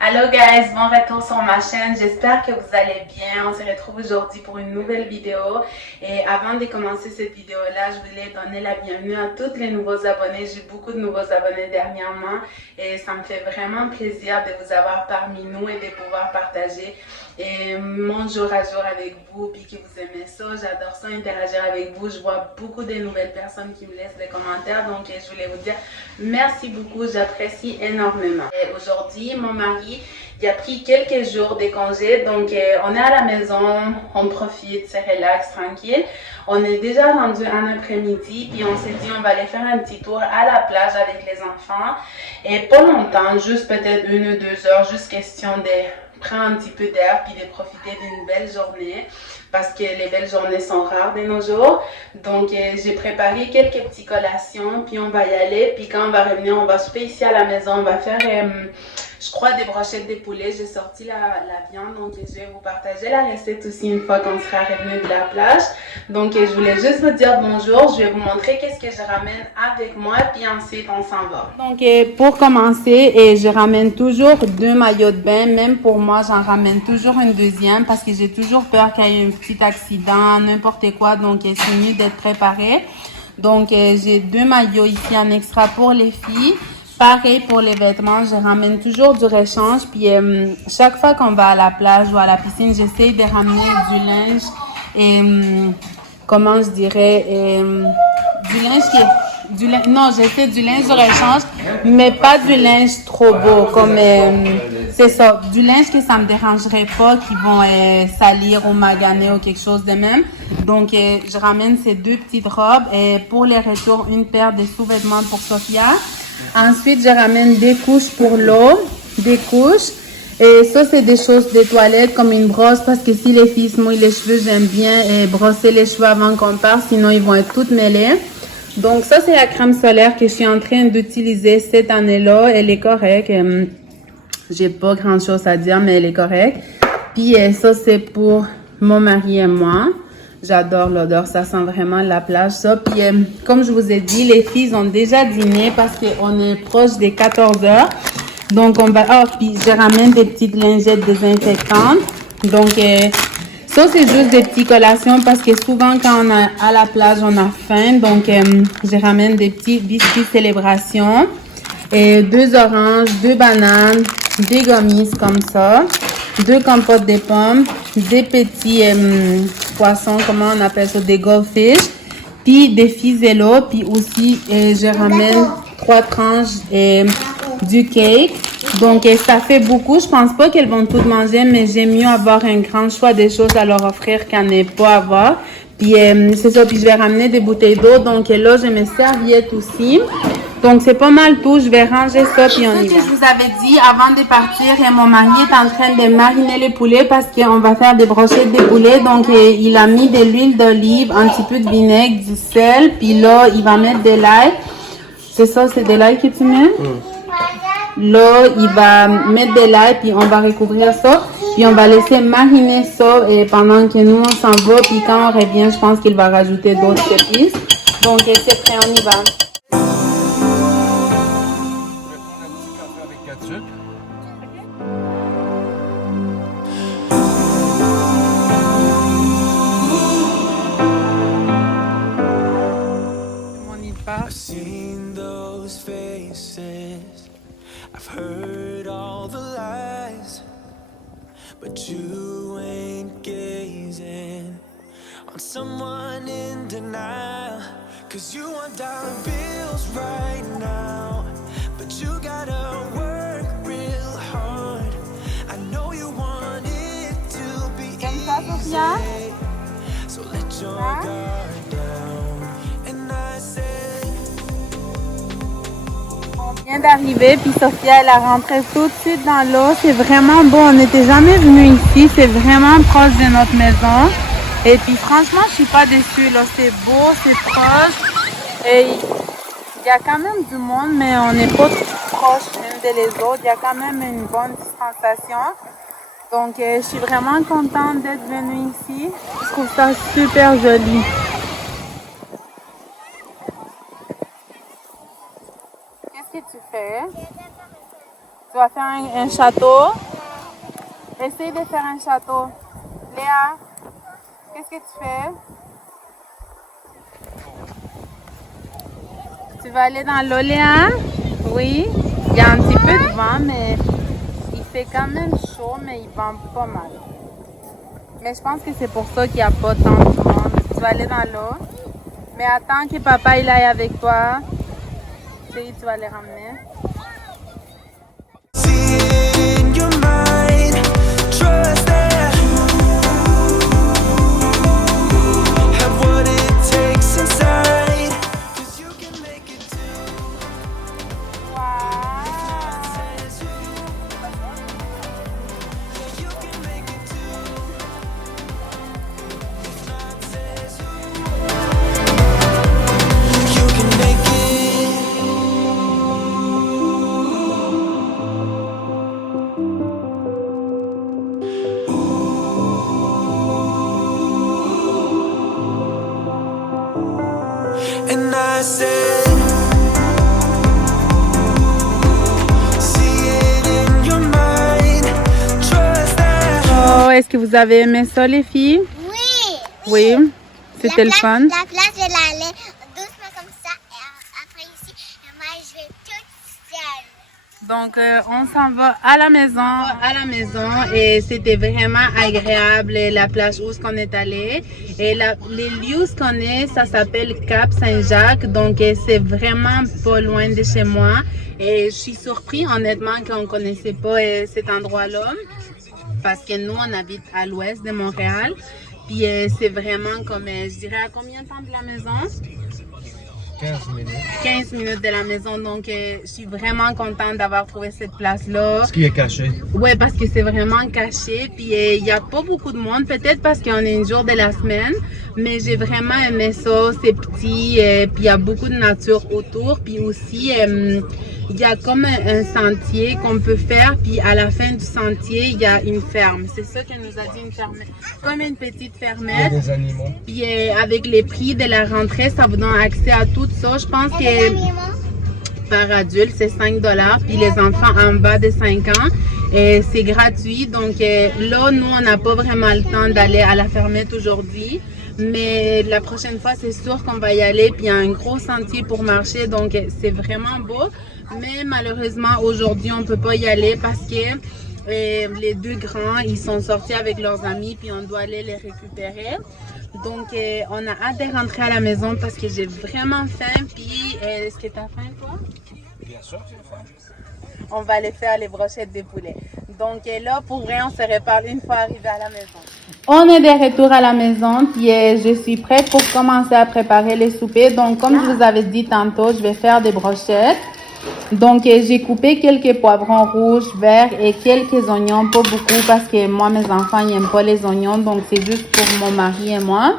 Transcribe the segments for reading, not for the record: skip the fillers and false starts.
Hello guys, bon retour sur ma chaîne, j'espère que vous allez bien. On se retrouve aujourd'hui pour une nouvelle vidéo et avant de commencer cette vidéo là, je voulais donner la bienvenue à tous les nouveaux abonnés. J'ai beaucoup de nouveaux abonnés dernièrement et ça me fait vraiment plaisir de vous avoir parmi nous et de pouvoir partager mon jour à jour avec vous, puis que vous aimez ça. J'adore ça, interagir avec vous. Je vois beaucoup de nouvelles personnes qui me laissent des commentaires, donc je voulais vous dire merci beaucoup, j'apprécie énormément. Et aujourd'hui, mon mari, il a pris quelques jours de congé, donc on est à la maison, on profite, c'est relax, tranquille. On est déjà rendu en après-midi, puis on s'est dit on va aller faire un petit tour à la plage avec les enfants. Et pas longtemps, juste peut-être 1 ou 2 heures, juste question de prendre un petit peu d'air puis de profiter d'une belle journée parce que les belles journées sont rares de nos jours. Donc j'ai préparé quelques petites collations puis on va y aller, puis quand on va revenir on va souper ici à la maison. On va faire je crois des brochettes de poulet. J'ai sorti la viande, donc je vais vous partager la recette aussi une fois qu'on sera revenu de la plage. Donc je voulais juste vous dire bonjour, je vais vous montrer qu'est-ce que je ramène avec moi, puis ensuite on s'en va. Donc pour commencer, je ramène toujours 2 maillots de bain. Même pour moi, j'en ramène toujours une deuxième parce que j'ai toujours peur qu'il y ait un petit accident, n'importe quoi, donc c'est mieux d'être préparé. Donc j'ai 2 maillots ici en extra pour les filles. Pareil pour les vêtements, je ramène toujours du rechange. Puis chaque fois qu'on va à la plage ou à la piscine, j'essaie de ramener du linge et comment je dirais, du linge qui est non, j'essaie du linge de rechange, mais pas du linge trop beau, comme c'est ça, du linge que ça me dérangerait pas, qui vont salir ou maganer ou quelque chose de même. Donc je ramène ces 2 petites robes et pour les retours, une paire de sous-vêtements pour Sophia. Ensuite, je ramène des couches pour l'eau, des couches. Et ça, c'est des choses de toilette comme une brosse parce que si les filles se mouillent les cheveux, j'aime bien brosser les cheveux avant qu'on parte, sinon ils vont être toutes mêlées. Donc ça, c'est la crème solaire que je suis en train d'utiliser cette année-là. Elle est correcte. J'ai pas grand-chose à dire, mais elle est correcte. Puis ça, c'est pour mon mari et moi. J'adore l'odeur, ça sent vraiment la plage, ça. Puis, comme je vous ai dit, les filles ont déjà dîné parce qu'on est proche des 14 heures. Donc, on va... Ah, puis je ramène des petites lingettes désinfectantes. Donc, ça, c'est juste des petites collations parce que souvent, quand on est à la plage, on a faim. Donc, je ramène des petits biscuits célébration. Et 2 oranges, 2 bananes, des gommis comme ça. 2 compotes de pommes, des petits poissons, comment on appelle ça, des goldfish, puis des fisellos, puis aussi je ramène 3 tranches du cake. Donc ça fait beaucoup, je pense pas qu'elles vont toutes manger, mais j'aime mieux avoir un grand choix de choses à leur offrir qu'à ne pas avoir. Puis c'est ça, puis je vais ramener des bouteilles d'eau. Donc là, j'ai mes serviettes aussi. Donc c'est pas mal tout, je vais ranger ça puis on y va. Ce que je vous avais dit avant de partir, mon mari est en train de mariner les poulets parce qu'on va faire des brochettes de poulet. Donc il a mis de l'huile d'olive, un petit peu de vinaigre, du sel, puis là il va mettre de l'ail. C'est ça, c'est de l'ail que tu mets? Là, il va mettre de l'ail, puis on va recouvrir ça. Puis on va laisser mariner ça pendant que nous, on s'en va. Puis quand on revient, je pense qu'il va rajouter d'autres épices. Donc, c'est prêt, on y va. On y va. I've heard all the lies, but you ain't gazing on someone in denial. Cause you want dollar bills right now, but you gotta work real hard. I know you want it to be easy, so let your guard down. And I said, On vient d'arriver, puis Sophia, elle a rentré tout de suite dans l'eau. C'est vraiment beau. On n'était jamais venu ici. C'est vraiment proche de notre maison. Et puis franchement, je suis pas déçue. Là, c'est beau, c'est proche. Et il y a quand même du monde, mais on n'est pas proche l'une des autres. Il y a quand même une bonne distanciation. Donc, je suis vraiment contente d'être venue ici. Je trouve ça super joli. Qu'est-ce que tu fais? Tu vas faire un château. Essaye de faire un château. Léa, qu'est-ce que tu fais? Tu vas aller dans l'eau, Léa? Oui. Il y a un petit peu de vent, mais il fait quand même chaud, mais il vent pas mal. Mais je pense que c'est pour ça qu'il n'y a pas tant de monde. Tu vas aller dans l'eau. Mais attends que papa il aille avec toi. Tu vas les ramener. In your mind, trust that have what it takes inside, 'cause you can make it too. Wow. You can make it too. You can make it. And I said, see it in your mind, trust that. Oh, est-ce que vous avez aimé ça, les filles? Oui. Oui. C'était le fun. La place, je l'allais doucement comme ça. Et après ici, et moi, je vais toute seule. Donc, on s'en va à la maison. Et c'était vraiment agréable la plage où on est allé. Et les lieux qu'on est, ça s'appelle Cap Saint-Jacques. Donc, c'est vraiment pas loin de chez moi. Et je suis surpris, honnêtement, qu'on ne connaissait pas cet endroit-là. Parce que nous, on habite à l'ouest de Montréal. Puis, c'est vraiment comme, je dirais, à combien de temps de la maison? 15 minutes. 15 minutes de la maison, donc je suis vraiment contente d'avoir trouvé cette place-là. Ce qui est caché. Ouais, parce que c'est vraiment caché, puis il n'y a pas beaucoup de monde, peut-être parce qu'on est un jour de la semaine, mais j'ai vraiment aimé ça, c'est petit, puis il y a beaucoup de nature autour, puis aussi il y a comme un sentier qu'on peut faire, puis à la fin du sentier, il y a une ferme. C'est ça que nous a dit une ferme, comme une petite Il y a fermette. des animaux. Puis avec les prix de la rentrée, ça vous donne accès à tout ça. Je pense que par adulte, c'est 5 $. Puis les enfants en bas de 5 ans, c'est gratuit. Donc là, nous, on n'a pas vraiment le temps d'aller à la fermette aujourd'hui. Mais la prochaine fois, c'est sûr qu'on va y aller. Puis il y a un gros sentier pour marcher. Donc c'est vraiment beau. Mais malheureusement, aujourd'hui, on ne peut pas y aller parce que les deux grands, ils sont sortis avec leurs amis. Puis on doit aller les récupérer. Donc, on a hâte de rentrer à la maison parce que j'ai vraiment faim. Puis, est-ce que tu as faim, toi? Bien sûr, j'ai faim. On va aller faire les brochettes de poulet. Donc, là, pour vrai, on se reparle une fois arrivé à la maison. On est de retour à la maison. Puis, je suis prête pour commencer à préparer les soupers. Donc, comme je vous avais dit tantôt, je vais faire des brochettes. Donc, j'ai coupé quelques poivrons rouges, verts et quelques oignons, pas beaucoup parce que moi, mes enfants, ils n'aiment pas les oignons. Donc, c'est juste pour mon mari et moi.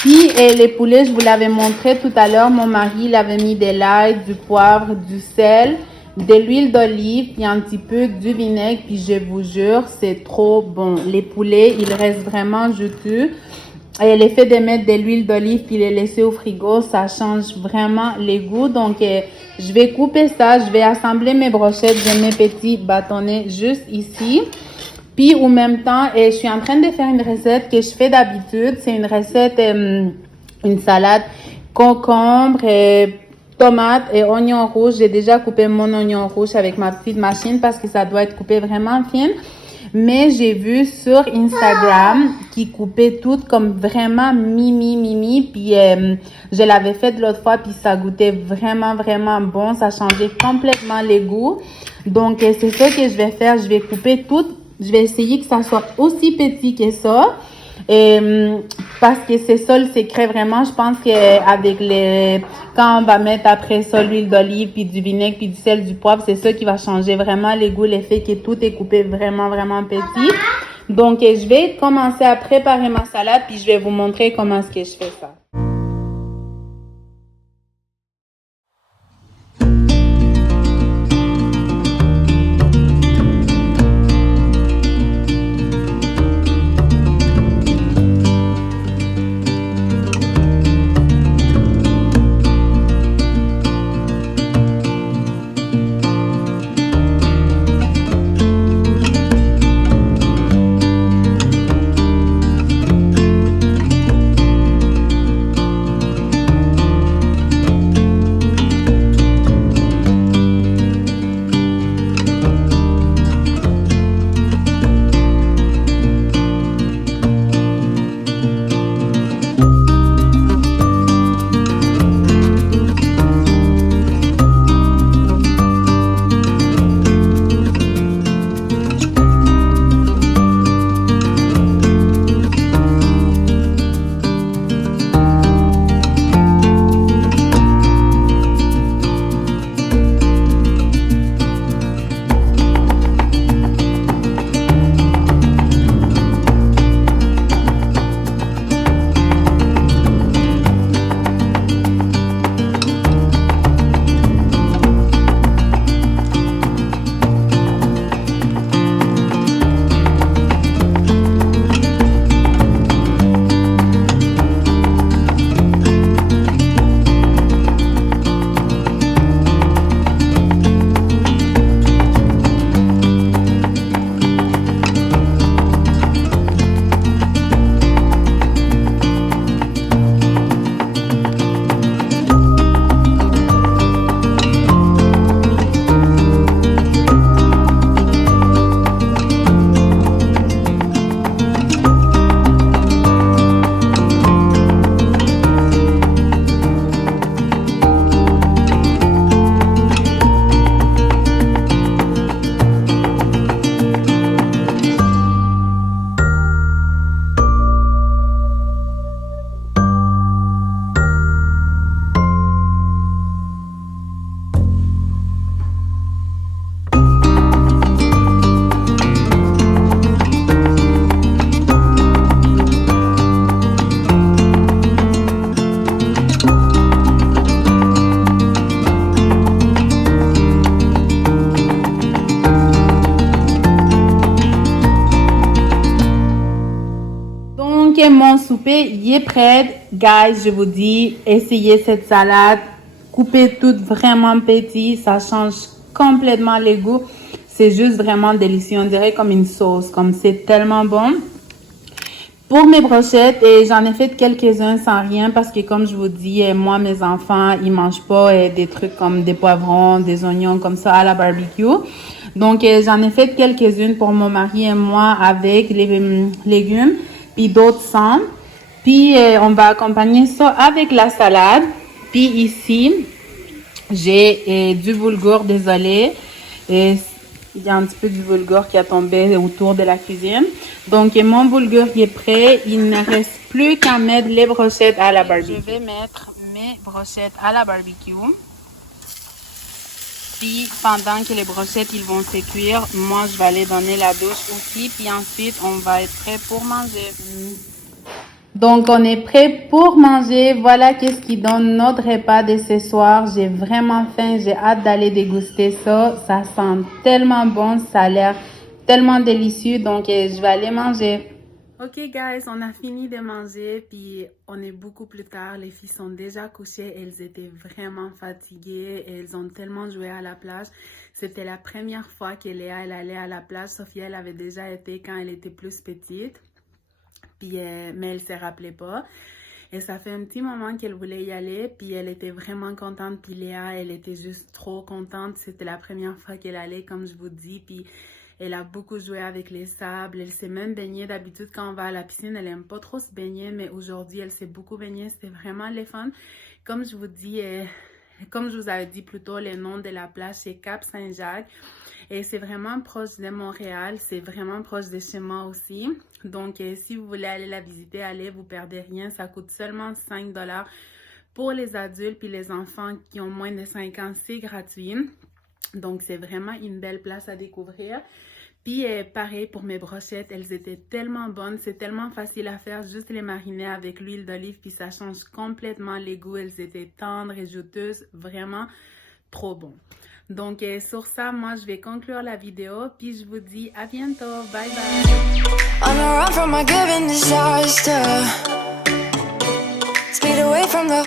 Puis, les poulets, je vous l'avais montré tout à l'heure. Mon mari, il avait mis de l'ail, du poivre, du sel, de l'huile d'olive, puis un petit peu du vinaigre. Puis, je vous jure, c'est trop bon. Les poulets, ils restent vraiment juteux. Et l'effet de mettre de l'huile d'olive puis les laisser au frigo, ça change vraiment les goûts. Donc, je vais couper ça. Je vais assembler mes brochettes de mes petits bâtonnets juste ici. Puis, en même temps, je suis en train de faire une recette que je fais d'habitude. C'est une recette, une salade concombre, tomates et oignons rouges. J'ai déjà coupé mon oignon rouge avec ma petite machine parce que ça doit être coupé vraiment fine. Mais j'ai vu sur Instagram qui coupait tout comme vraiment mimi. Puis je l'avais fait l'autre fois puis ça goûtait vraiment bon. Ça changeait complètement les goûts. Donc c'est ça que je vais faire. Je vais couper tout. Je vais essayer que ça soit aussi petit que ça. Parce que c'est ça le secret vraiment. Je pense qu'avec quand on va mettre après ça l'huile d'olive puis du vinaigre puis du sel, du poivre, c'est ça qui va changer vraiment les goûts, l'effet que tout est coupé vraiment petit. Donc je vais commencer à préparer ma salade puis je vais vous montrer comment est-ce que je fais ça. mon souper, il est prêt. Guys, je vous dis, essayez cette salade. Coupez tout vraiment petit. Ça change complètement les goûts. C'est juste vraiment délicieux. On dirait comme une sauce. Comme c'est tellement bon. Pour mes brochettes, et j'en ai fait quelques-uns sans rien parce que comme je vous dis, moi, mes enfants, ils mangent pas des trucs comme des poivrons, des oignons comme ça à la barbecue. Donc, j'en ai fait quelques-unes pour mon mari et moi avec les légumes, puis d'autres sans. Puis, on va accompagner ça avec la salade. Puis ici, j'ai du boulgour, désolé. Et il y a un petit peu du boulgour qui a tombé autour de la cuisine. Donc, mon boulgour est prêt. Il ne reste plus qu'à mettre les brochettes à la barbecue. Je vais mettre mes brochettes à la barbecue. Puis, pendant que les brochettes ils vont se cuire, moi, je vais aller donner la douche aussi. Puis ensuite, on va être prêt pour manger. Donc, on est prêt pour manger. Voilà qu'est-ce qui donne notre repas de ce soir. J'ai vraiment faim. J'ai hâte d'aller déguster ça. Ça sent tellement bon. Ça a l'air tellement délicieux. Donc, je vais aller manger. Ok, guys, on a fini de manger. Puis, on est beaucoup plus tard. Les filles sont déjà couchées. Elles étaient vraiment fatiguées. Elles ont tellement joué à la plage. C'était la première fois que Léa, elle allait à la plage. Sophia, elle avait déjà été quand elle était plus petite. Puis, mais elle ne se rappelait pas. Et ça fait un petit moment qu'elle voulait y aller. Puis elle était vraiment contente. Puis Léa, elle était juste trop contente. C'était la première fois qu'elle allait, comme je vous dis. Puis elle a beaucoup joué avec les sables. Elle s'est même baignée. D'habitude, quand on va à la piscine, elle n'aime pas trop se baigner. Mais aujourd'hui, elle s'est beaucoup baignée. C'était vraiment le fun. Comme je vous dis, comme je vous avais dit plus tôt, le nom de la plage, c'est Cap-Saint-Jacques. Et c'est vraiment proche de Montréal. C'est vraiment proche de chez moi aussi. Donc, si vous voulez aller la visiter, allez, vous perdez rien. Ça coûte seulement 5 $ pour les adultes puis les enfants qui ont moins de 5 ans. C'est gratuit. Donc, c'est vraiment une belle place à découvrir. Puis, pareil pour mes brochettes. Elles étaient tellement bonnes. C'est tellement facile à faire. Juste les mariner avec l'huile d'olive. Puis, ça change complètement les goûts. Elles étaient tendres et juteuses. Vraiment trop bon. Donc, sur ça, moi, je vais conclure la vidéo. Puis, je vous dis à bientôt. Bye bye. On a run from a given disaster. Speed away from the